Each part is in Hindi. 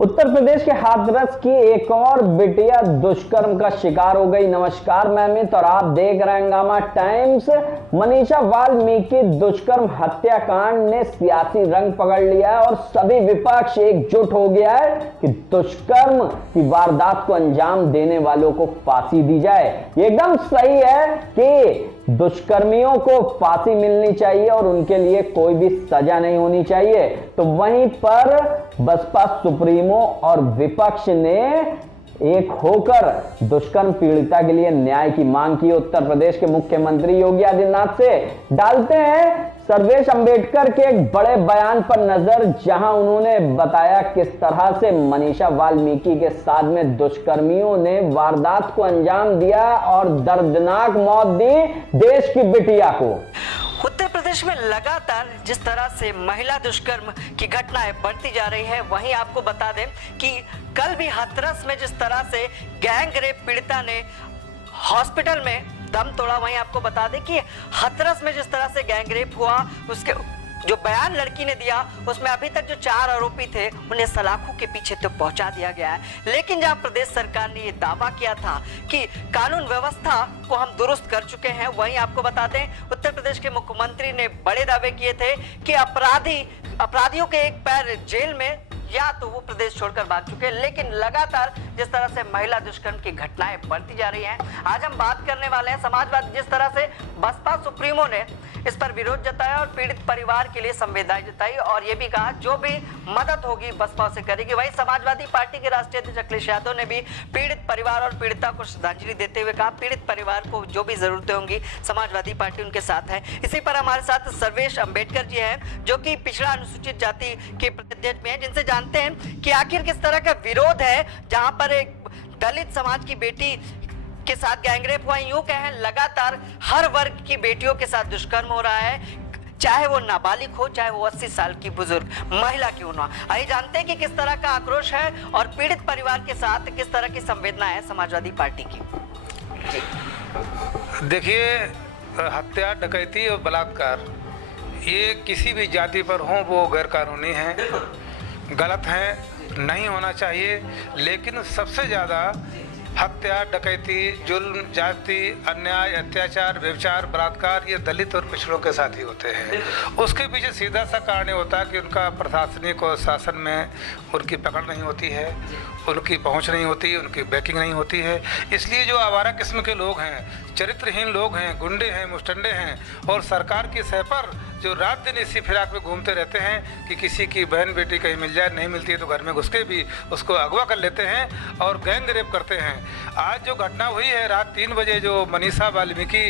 उत्तर प्रदेश के हाथरस की एक और बिटिया दुष्कर्म का शिकार हो गई। नमस्कार, मैं अमित और आप देख रहे हैं हंगामा टाइम्स। मनीषा वाल्मीकि दुष्कर्म हत्याकांड ने सियासी रंग पकड़ लिया है और सभी विपक्ष एकजुट हो गया है कि दुष्कर्म की वारदात को अंजाम देने वालों को फांसी दी जाए। ये एकदम सही है कि दुष्कर्मियों को फांसी मिलनी चाहिए और उनके लिए कोई भी सजा नहीं होनी चाहिए। तो वहीं पर बसपा सुप्रीमो और विपक्ष ने एक होकर दुष्कर्म पीड़िता के लिए न्याय की मांग की। उत्तर प्रदेश के मुख्यमंत्री योगी आदित्यनाथ से डालते हैं सर्वेश अंबेडकर के एक बड़े बयान पर नजर, जहां उन्होंने बताया किस तरह से मनीषा वाल्मीकि के साथ में दुष्कर्मियों ने वारदात को अंजाम दिया और दर्दनाक मौत दी देश की बिटिया को। उत्तर प्रदेश में लगातार जिस तरह से महिला दुष्कर्म की घटनाएं बढ़ती जा रही है, वहीं आपको बता दें कि कल भी हाथरस में जिस तरह से गैंग रेप पीड़िता ने हॉस्पिटल में दम तोड़ा, वहीं आपको बता दें कि हाथरस में जिस तरह से गैंग रेप हुआ, उसके जो बयान लड़की ने दिया उसमें अभी तक जो 4 आरोपी थे उन्हें सलाखों के पीछे तो पहुंचा दिया गया है। लेकिन जहां प्रदेश सरकार ने यह दावा किया था कि कानून व्यवस्था को हम दुरुस्त कर चुके हैं, वहीं आपको बता दें उत्तर प्रदेश के मुख्यमंत्री ने बड़े दावे किए थे कि अपराधियों के एक पैर जेल में या तो वो प्रदेश छोड़कर भाग चुके हैं। लेकिन लगातार जिस तरह से महिला दुष्कर्म की घटनाएं बढ़ती जा रही हैं, आज हम बात करने वाले हैं समाजवादी जिस तरह से बसपा सुप्रीमो ने इस पर विरोध जताया और पीड़ित परिवार के लिए संवेदनाएं जताई और ये भी कहा जो भी मदद होगी बसपा से करेगी। वहीं समाजवादी पार्टी के राष्ट्रीय अध्यक्ष अखिलेश यादव ने भी पीड़ित परिवार और पीड़िता को श्रद्धांजलि देते हुए कहा पीड़ित परिवार को जो भी जरूरतें होंगी समाजवादी पार्टी उनके साथ है। इसी पर हमारे साथ सर्वेश अंबेडकर जी हैं, जो कि पिछड़ा अनुसूचित जाति के प्रतिनिधित्व में है, जिनसे जानते हैं कि आखिर किस तरह का विरोध है जहां पर एक दलित समाज की बेटी के साथ गैंगरेप हुआ। यूं कहें लगातार हर वर्ग की बेटियों के साथ दुष्कर्म हो रहा है, चाहे वो नाबालिग हो, चाहे वो 80 साल की बुजुर्ग महिला क्यों ना। आइए जानते हैं कि किस तरह का आक्रोश है और पीड़ित परिवार के साथ किस तरह की संवेदना है समाजवादी पार्टी की। देखिए, हत्या, डकैती और बलात्कार ये किसी भी जाति पर हो वो गैर कानूनी है, गलत है, नहीं होना चाहिए। लेकिन सबसे ज़्यादा हत्या, डकैती, जुल्म, जाति, अन्याय, अत्याचार, व्यभिचार, बलात्कार ये दलित और पिछड़ों के साथ ही होते हैं। उसके पीछे सीधा सा कारण ये होता है कि उनका प्रशासनिक और शासन में उनकी पकड़ नहीं होती है, उनकी पहुंच नहीं होती, उनकी बैकिंग नहीं होती है। इसलिए जो आवारा किस्म के लोग हैं, चरित्रहीन लोग हैं, गुंडे हैं, मुस्टंडे हैं और सरकार की सह पर जो रात दिन इसी फिराक में घूमते रहते हैं कि किसी की बहन बेटी कहीं मिल जाए, नहीं मिलती है तो घर में घुस के भी उसको अगवा कर लेते हैं और गैंग रेप करते हैं। आज जो घटना हुई है रात 3 बजे, जो मनीषा वाल्मीकि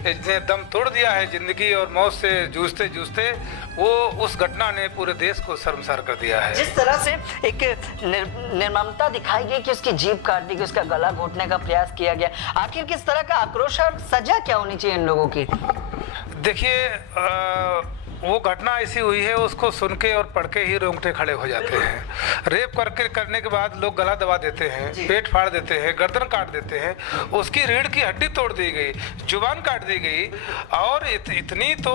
ने दम तोड़ दिया है जिंदगी और मौत से जूझते जूझते, वो उस घटना ने पूरे देश को शर्मसार कर दिया है। जिस तरह से एक निर्ममता दिखाई गई कि उसकी जीभ काट दी गई, उसका गला घोटने का प्रयास किया गया, आखिर किस तरह का आक्रोश और सजा क्या होनी चाहिए इन लोगों की? देखिए, वो घटना ऐसी हुई है, उसको सुन के और पढ़ के ही रोंगटे खड़े हो जाते हैं। रेप करने के बाद लोग गला दबा देते हैं, पेट फाड़ देते हैं, गर्दन काट देते हैं, उसकी रीढ़ की हड्डी तोड़ दी गई, जुबान काट दी गई और इतनी तो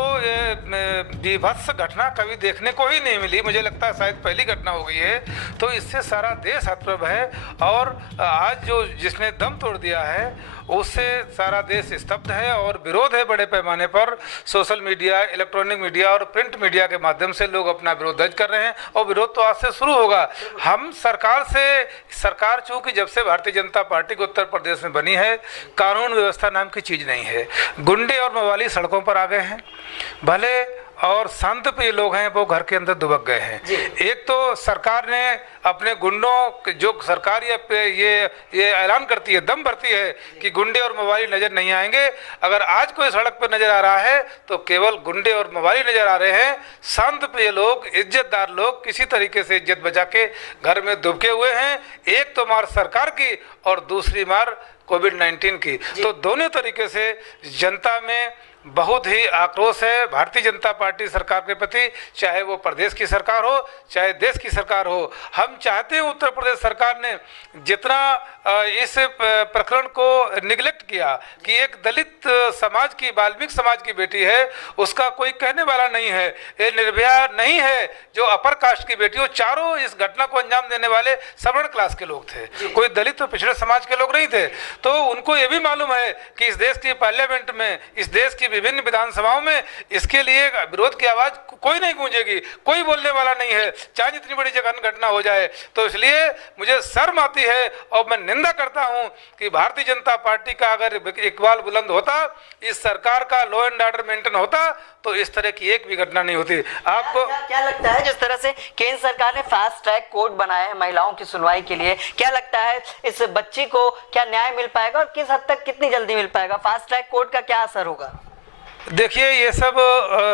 बीभत्स घटना कभी देखने को ही नहीं मिली। मुझे लगता है शायद पहली घटना हो गई है। तो इससे सारा देश हतप्रभ है और आज जो जिसने दम तोड़ दिया है उससे सारा देश स्तब्ध है और विरोध है बड़े पैमाने पर। सोशल मीडिया, इलेक्ट्रॉनिक मीडिया और प्रिंट मीडिया के माध्यम से लोग अपना विरोध दर्ज कर रहे हैं और विरोध तो आज से शुरू होगा। हम सरकार चूंकि जब से भारतीय जनता पार्टी को उत्तर प्रदेश में बनी है, कानून व्यवस्था नाम की चीज़ नहीं है। गुंडे और मवाली सड़कों पर आ गए हैं, भले और शांतिप्रिय लोग हैं वो घर के अंदर दुबक गए हैं। एक तो सरकार ने अपने गुंडों, जो सरकार ये ऐलान करती है, दम भरती है कि गुंडे और मवाली नजर नहीं आएंगे। अगर आज कोई सड़क पर नजर आ रहा है तो केवल गुंडे और मवाली नजर आ रहे हैं। शांतिप्रिय लोग, इज्जतदार लोग किसी तरीके से इज्जत बचा के घर में दुबके हुए हैं। एक तो मार सरकार की और दूसरी मार कोविड-19 की। तो दोनों तरीके से जनता में बहुत ही आक्रोश है भारतीय जनता पार्टी सरकार के प्रति, चाहे वो प्रदेश की सरकार हो चाहे देश की सरकार हो। हम चाहते हैं उत्तर प्रदेश सरकार ने जितना इस प्रकरण को निगलेक्ट किया कि एक दलित समाज की, वाल्मीकि समाज की बेटी है, उसका कोई कहने वाला नहीं है। ये निर्भया नहीं है जो अपर कास्ट की बेटी हो। चारों इस घटना को अंजाम देने वाले सवर्ण क्लास के लोग थे, कोई दलित और पिछड़े समाज के लोग नहीं थे। तो उनको ये भी मालूम है कि इस देश की पार्लियामेंट में, इस देश की विभिन्न विधानसभाओं में इसके लिए विरोध की आवाज कोई नहीं गूंजेगी, कोई बोलने वाला नहीं है, चाहे जितनी बड़ी घटना हो जाए। तो इसलिए मुझे शर्म आती है और मैं निंदा करता हूं कि भारतीय जनता पार्टी का अगर इकबाल बुलंद होता, इस सरकार का लॉ एंड ऑर्डर मेंटेन होता, तो इस तरह की एक भी घटना नहीं होती। आपको क्या लगता है जिस तरह से केंद्र सरकार ने फास्ट ट्रैक कोर्ट बनाया है महिलाओं की सुनवाई के लिए, क्या लगता है इस बच्ची को क्या न्याय मिल पाएगा और किस हद तक, कितनी जल्दी मिल पाएगा? फास्ट ट्रैक कोर्ट का क्या असर होगा? देखिए, ये सब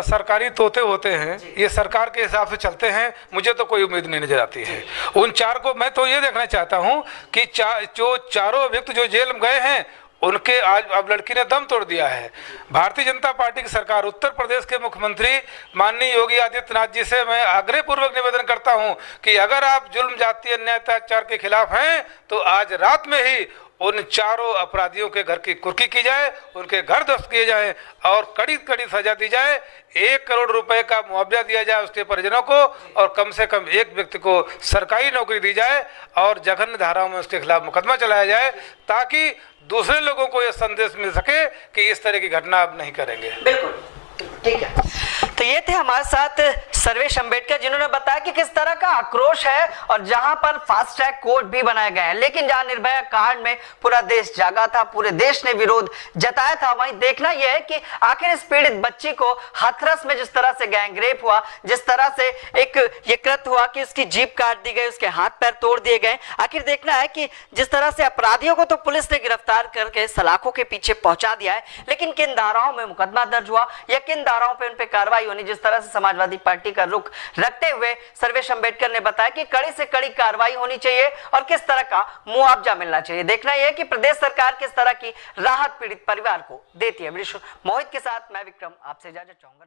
सरकारी तोते होते हैं, ये सरकार के हिसाब से चलते हैं। मुझे तो कोई उम्मीद नहीं नजर आती है उन चार को। मैं तो ये देखना चाहता हूं कि जो चारों अभियुक्त जो जेल में गए हैं उनके आज अब लड़की ने दम तोड़ दिया है। भारतीय जनता पार्टी की सरकार, उत्तर प्रदेश के मुख्यमंत्री माननीय योगी आदित्यनाथ जी से मैं आग्रहपूर्वक निवेदन करता हूं कि अगर आप जुल्म, जातीय अन्याय, अत्याचार के खिलाफ हैं तो आज रात में ही उन चारों अपराधियों के घर की कुर्की की जाए, उनके घर ध्वस्त किए जाए और कड़ी कड़ी सजा दी जाए। 1 करोड़ रुपए का मुआवजा दिया जाए उसके परिजनों को और कम से कम एक व्यक्ति को सरकारी नौकरी दी जाए और जघन्य धाराओं में उसके खिलाफ मुकदमा चलाया जाए, ताकि दूसरे लोगों को यह संदेश मिल सके कि इस तरह की घटना अब नहीं करेंगे। बिल्कुल ठीक है। तो ये थे हमारे साथ सर्वेश अंबेडकर, जिन्होंने बताया कि किस तरह का आक्रोश है और जहां पर फास्ट ट्रैक कोर्ट भी बनाया गया है, लेकिन जहां निर्भया कांड में पूरा देश जागा था, पूरे देश ने विरोध जताया था, वहीं देखना यह है कि आखिर इस पीड़ित बच्ची को हाथरस में जिस तरह से गैंगरेप हुआ, जिस तरह से एक ये कृत्य हुआ कि उसकी जीभ काट दी गई, उसके हाथ पैर तोड़ दिए गए, आखिर देखना है कि जिस तरह से अपराधियों को तो पुलिस ने गिरफ्तार करके सलाखों के पीछे पहुंचा दिया है, लेकिन किन धाराओं में मुकदमा दर्ज हुआ या किन धाराओं पर उन पर कार्रवाई होनी, जिस तरह से समाजवादी पार्टी का रुख रखते हुए सर्वेश अंबेडकर ने बताया कि कड़ी से कड़ी कार्रवाई होनी चाहिए और किस तरह का मुआवजा मिलना चाहिए। देखना यह है कि प्रदेश सरकार किस तरह की राहत पीड़ित परिवार को देती है। मोहित के साथ मैं विक्रम आपसे इजाजत चाहूंगा।